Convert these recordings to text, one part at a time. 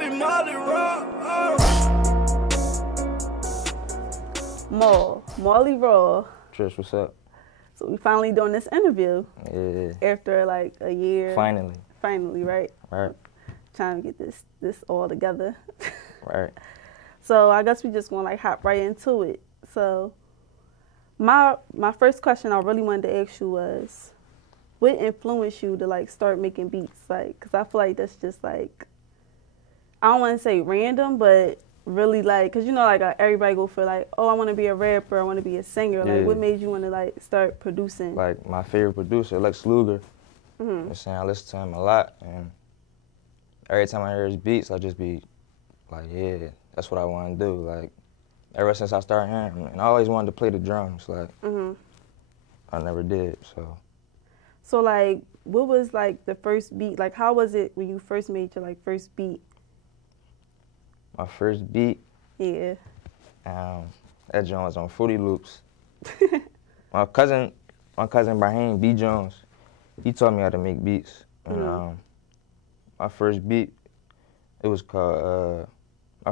be Maaly Raw. Maaly Raw. Trish, what's up? So we finally doing this interview. Yeah. After like a year. Finally. Finally, right? Right. Trying to get this all together. Right. So I guess we just gonna like hop right into it. So my first question I really wanted to ask you was, what influenced you to like start making beats? Like, cause I feel like that's just like, I don't want to say random, but really like, cause you know like everybody go for like, oh, I want to be a rapper, I want to be a singer. Yeah. Like, what made you want to like start producing? Like my favorite producer, Lex Luger. Mm-hmm. I'm saying I listen to him a lot, and every time I hear his beats, I just be like, yeah, that's what I want to do. Like, ever since I started hearing him, and I always wanted to play the drums. Like, I never did. So like, what was like the first beat? Like, how was it when you first made your like first beat? My first beat, Yeah. that joint was on Fruity Loops. my cousin Brahim B. Jones, he taught me how to make beats. And my first beat, my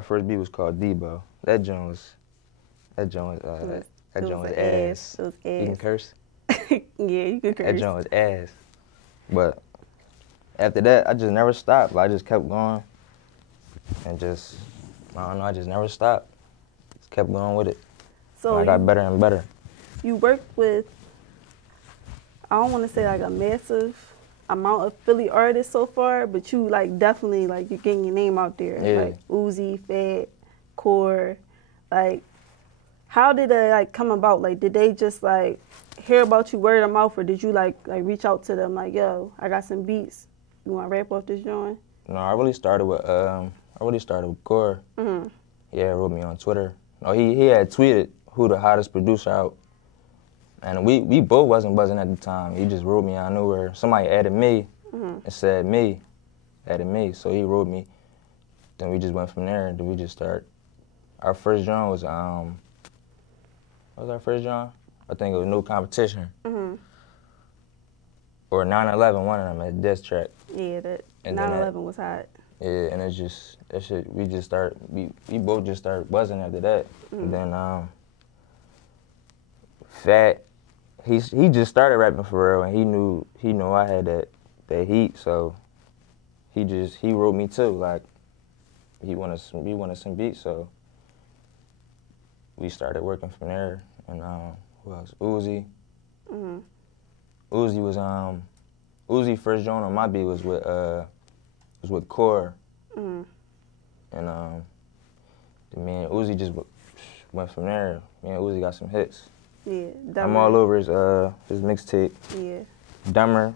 first beat was called Debo. That joint was ass. It was ass. You can curse? Yeah, you can curse. That joint was ass. But after that, I just never stopped. Like, I just kept going. And just, I don't know, I just never stopped. Just kept going with it. So and I got better and better. You worked with, I don't want to say like a massive amount of Philly artists so far, but you like definitely like you're getting your name out there. Yeah. Like Uzi, Phat, Kur. Like, how did it like come about? Like, did they just like hear about you word of mouth, or did you like reach out to them like, yo, I got some beats, you want to rap off this joint? No, I really started with Kur. Yeah, he wrote me on Twitter. No, he had tweeted who the hottest producer out. And we both wasn't buzzing at the time. He just wrote me out of nowhere. Somebody added me and said added me. So he wrote me. Then we just went from there. Then we just started. Our first joint was, what was our first joint? I think it was No Competition. Or 9/11, one of them, at diss track. Yeah, that 9/11 was hot. Yeah, and it's just, that shit, we both just started buzzing after that. And then Phat, he just started rapping for real, and he knew I had that heat, so he wrote me too. Like, he wanted some beats, so we started working from there. And who else? Uzi. Uzi was Uzi first joint on my beat was with Kur. And then me and Uzi just went from there. Me and Uzi got some hits. Yeah, I'm all over his mixtape. Yeah. Dumber,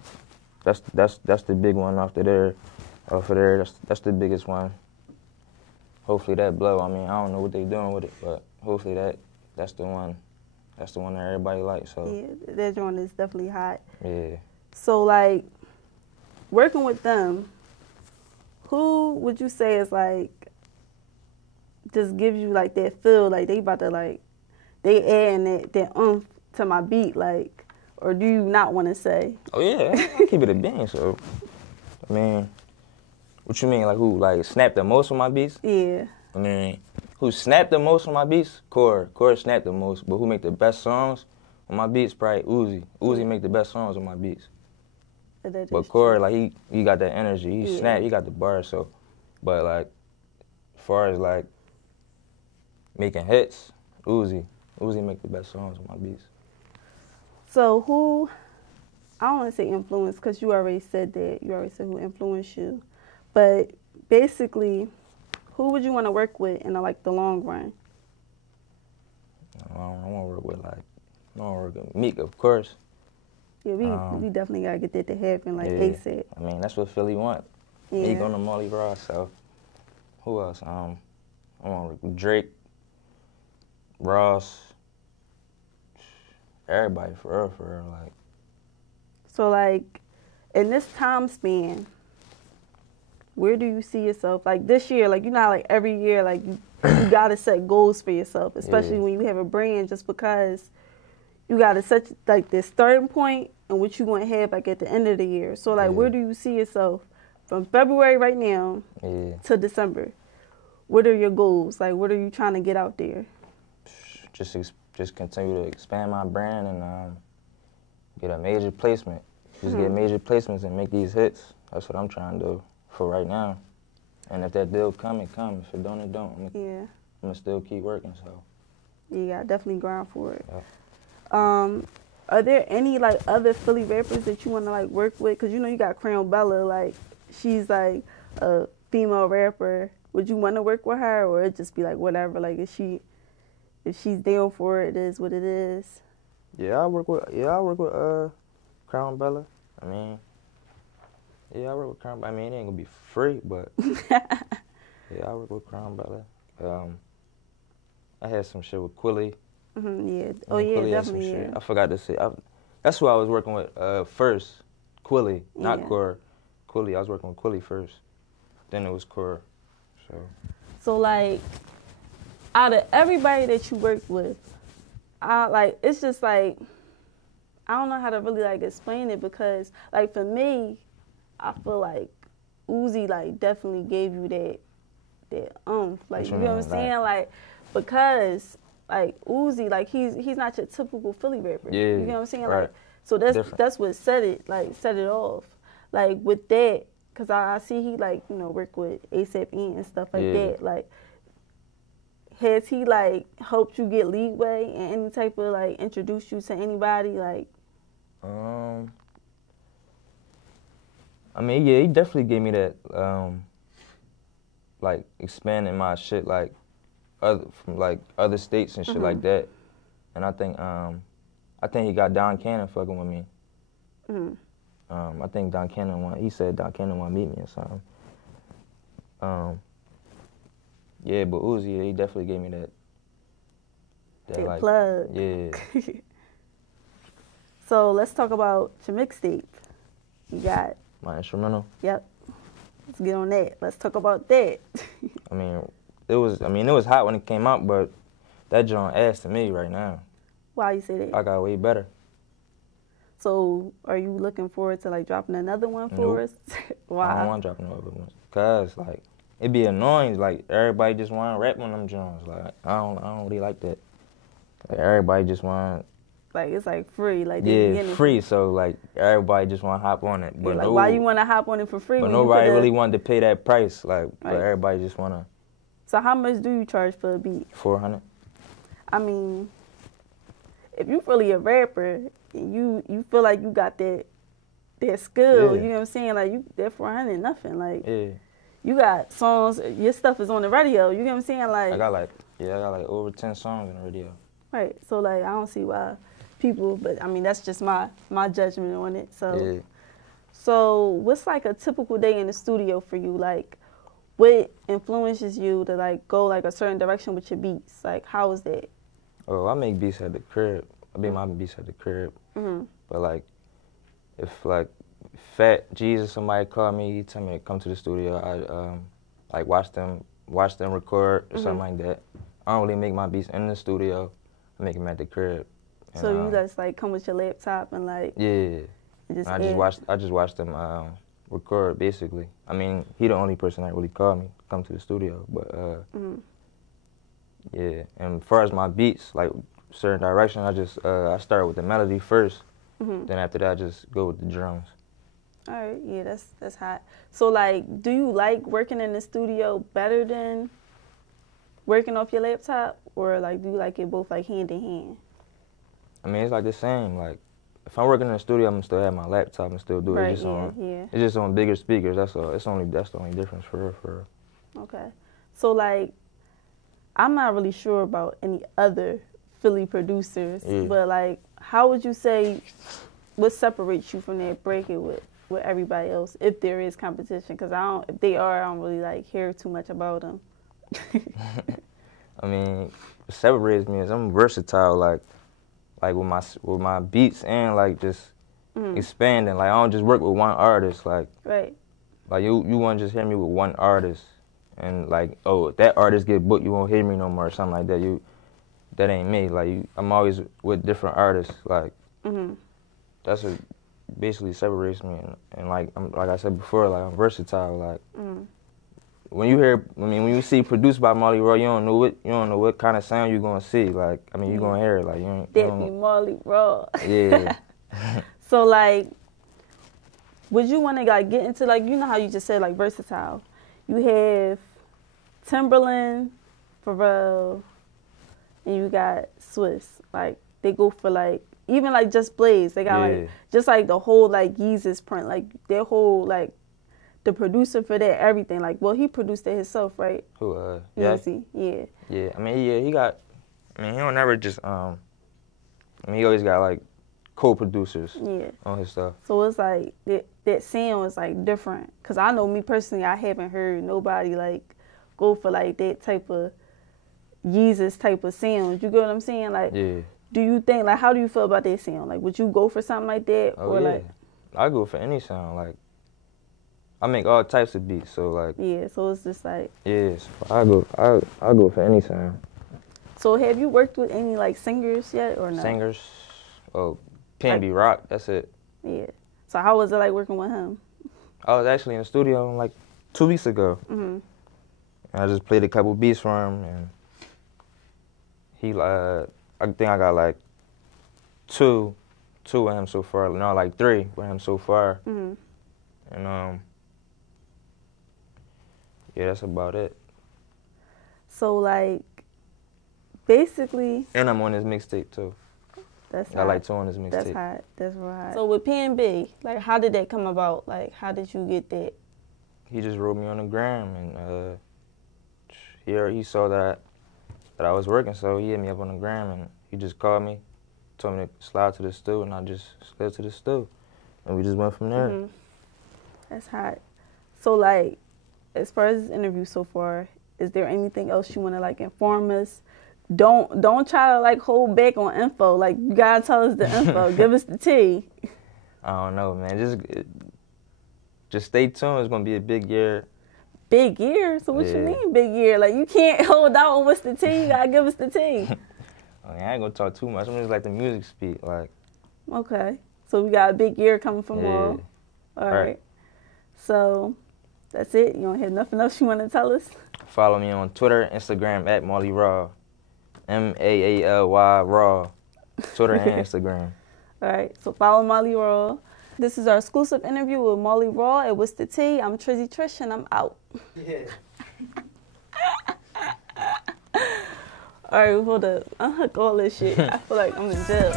that's the big one off of there. That's the biggest one. Hopefully that blow. I mean, I don't know what they doing with it, but hopefully that's the one. That's the one that everybody likes. So Yeah, that joint is definitely hot. yeah. So like, working with them, who would you say is like, just gives you like that feel, like they about to like, they adding that oomph to my beat, like, or do you not want to say? Oh yeah, I keep it a bean. So I mean, what you mean, like who like snapped the most on my beats? Yeah. I mean, who snapped the most on my beats? Kur snapped the most, but who make the best songs on my beats? Probably Uzi. Uzi make the best songs on my beats. But Kur, like he got that energy. He snapped. He got the bars. So, but like, as far as like making hits, Uzi make the best songs on my beats. So who? I don't want to say influence because you already said that. You already said who influenced you, but basically, who would you want to work with in like the long run? I want to work with Meek, of course. Yeah, we definitely gotta get that to happen like yeah. ASAP. I mean, that's what Philly want. Yeah. Meek on the Maaly Raw. So who else? I want to work with Drake, Ross, everybody for real. Like. So like, in this time span, where do you see yourself? Like this year, like you know how like every year like you gotta set goals for yourself, especially when you have a brand, just because you gotta set like this starting point and what you gonna have like at the end of the year. So like where do you see yourself from February right now to December, what are your goals? Like, what are you trying to get out there? Just continue to expand my brand and get a major placement. Just get major placements and make these hits. That's what I'm trying to do for right now. And if that deal come, it comes. If it don't, it don't. I'm gonna still keep working. So. Yeah, definitely grind for it. Yep. Are there any like other Philly rappers that you want to like work with? Cause you know you got Crayon Bella, like she's like a female rapper. Would you want to work with her, or it just be like whatever? Like if she's down for it, it is what it is. Yeah, I work with Crown Bella. I mean, yeah, I work with Crown Bella. I mean, it ain't gonna be free, but yeah, I work with Crown Bella. I had some shit with Quilly. Yeah. Oh Quilly yeah, had some definitely. shit. Yeah. I forgot to say. That's who I was working with first. Quilly, not Kur. Quilly. I was working with Quilly first. Then it was Kur. So like, out of everybody that you worked with, it's just like, I don't know how to really like explain it, because like for me, I feel like Uzi like definitely gave you that like, you know what I'm saying? Like, because like Uzi, like he's not your typical Philly rapper. Yeah, you know what I'm saying? Right. Like, so that's what set it off. Like with that, cause I see he like, you know, work with A$AP and stuff like that. Like, has he like helped you get leeway and any type of like introduce you to anybody like? I mean, yeah, he definitely gave me that, like expanding my shit, like from like other states and shit like that. And I think he got Don Cannon fucking with me. I think he said Don Cannon want to meet me or something. Yeah, but Uzi, yeah, he definitely gave me that like plug. Yeah. So let's talk about your mixtape. You got my instrumental. Yep. Let's get on that. Let's talk about that. I mean, it was hot when it came out, but that joint ass to me right now. Why you say that? I got way better. So, are you looking forward to like dropping another one for us? Why? I don't want to drop no other one, cause like it be annoying. Like everybody just want to rap on them joints. Like I don't really like that. Like everybody just want. Like it's like free, like free. So like everybody just want to hop on it. But like why you want to hop on it for free? But nobody really wanted to pay that price. Like, but everybody just want to. So how much do you charge for a beat? $400. I mean, if you really a rapper, and you feel like you got that skill, you know what I'm saying? Like you that $400 nothing. Like you got songs, your stuff is on the radio. You know what I'm saying? Like I got like over 10 songs on the radio. Right. So like I don't see why people, but I mean that's just my judgment on it. So so what's like a typical day in the studio for you? Like what influences you to like go like a certain direction with your beats? Like how is that? Oh, I make beats at the crib. I make my beats at the crib. But like if like Phat, Jesus, somebody call me, he tell me to come to the studio, I like watch them record or something like that. I don't really make my beats in the studio. I make them at the crib. And, so you just like come with your laptop and like I just watch them record basically. I mean, he the only person that really called me come to the studio, but yeah. And as far as my beats, like certain direction, I start with the melody first. Then after that, I just go with the drums. All right, yeah, that's hot. So like, do you like working in the studio better than working off your laptop, or like do you like it both like hand in hand? I mean, it's like the same. Like, if I'm working in the studio, I'm gonna still have my laptop and still do it. It's just on bigger speakers. That's all. That's the only difference for real. Okay, so like, I'm not really sure about any other Philly producers, but like, how would you say what separates you from that bracket with everybody else, if there is competition? Because if they are, I don't really like hear too much about them. I mean, what separates me is I'm versatile, like with my beats and like just expanding. Like I don't just work with one artist. Like you want to just hear me with one artist, and like if that artist get booked, you won't hear me no more or something like that. That ain't me. Like I'm always with different artists. Like basically separates me, and like I said before, like I'm versatile. Like when you hear, when you see produced by Maaly Raw, you don't know what kind of sound you're gonna see. Like you gonna hear it. Like you That be Maaly Raw. Yeah. So like, would you want to like get into like, you know how you just said like versatile? You have Timberland, Pharrell, and you got Swiss. Like they go for like, even like Just Blaze. They got like just like the whole like Yeezus print, like their whole like the producer for that everything. Like, well, he produced it himself, right? Who? Yeah. Yeah. Yeah. I mean, yeah, he got. I mean, he don't never just. I mean, he always got like co-producers. On his stuff. So it's like that sound is like different. Cause I know me personally, I haven't heard nobody like go for like that type of Yeezus type of sound. You get what I'm saying? Like, do you think like, how do you feel about that sound? Like, would you go for something like that? Oh, like? I go for any sound. Like, I make all types of beats. So like. Yeah. So it's just like. Yeah. So I go for any sound. So have you worked with any like singers yet or no? Singers? Oh, PNB Rock. That's it. Yeah. So how was it like working with him? I was actually in the studio like 2 weeks ago. I just played a couple beats for him, and he I think I got like two with him so far. No, like 3 with him so far. And yeah, that's about it. So like, basically. And I'm on his mixtape too. That's I like 2 on his mixtape. That's hot. That's real hot. So with PNB, like, how did that come about? Like, how did you get that? He just wrote me on the gram, and he saw that I was working, so he hit me up on the gram, and he just called me, told me to slide to the stew, and I just slid to the stew, and we just went from there. That's hot. So like, as far as this interview so far, is there anything else you want to like inform us? Don't try to like hold back on info. Like, you gotta tell us the info. Give us the tea. I don't know, man. Just stay tuned. It's gonna be a big year. Big year? So what you mean big year? Like, you can't hold out on what's the tea. You gotta give us the tea. I mean, I ain't gonna talk too much. I'm just like the music speak. Like. Okay. So we got a big year coming from all. All right. So that's it. You don't have nothing else you want to tell us? Follow me on Twitter, Instagram at Maaly Raw. MAALY Raw. Twitter and Instagram. All right. So follow Maaly Raw. This is our exclusive interview with Maaly Raw at Whatsthetea. I'm Trizzy Trish, and I'm out. All right, hold up. Unhook all this shit. I feel like I'm in jail.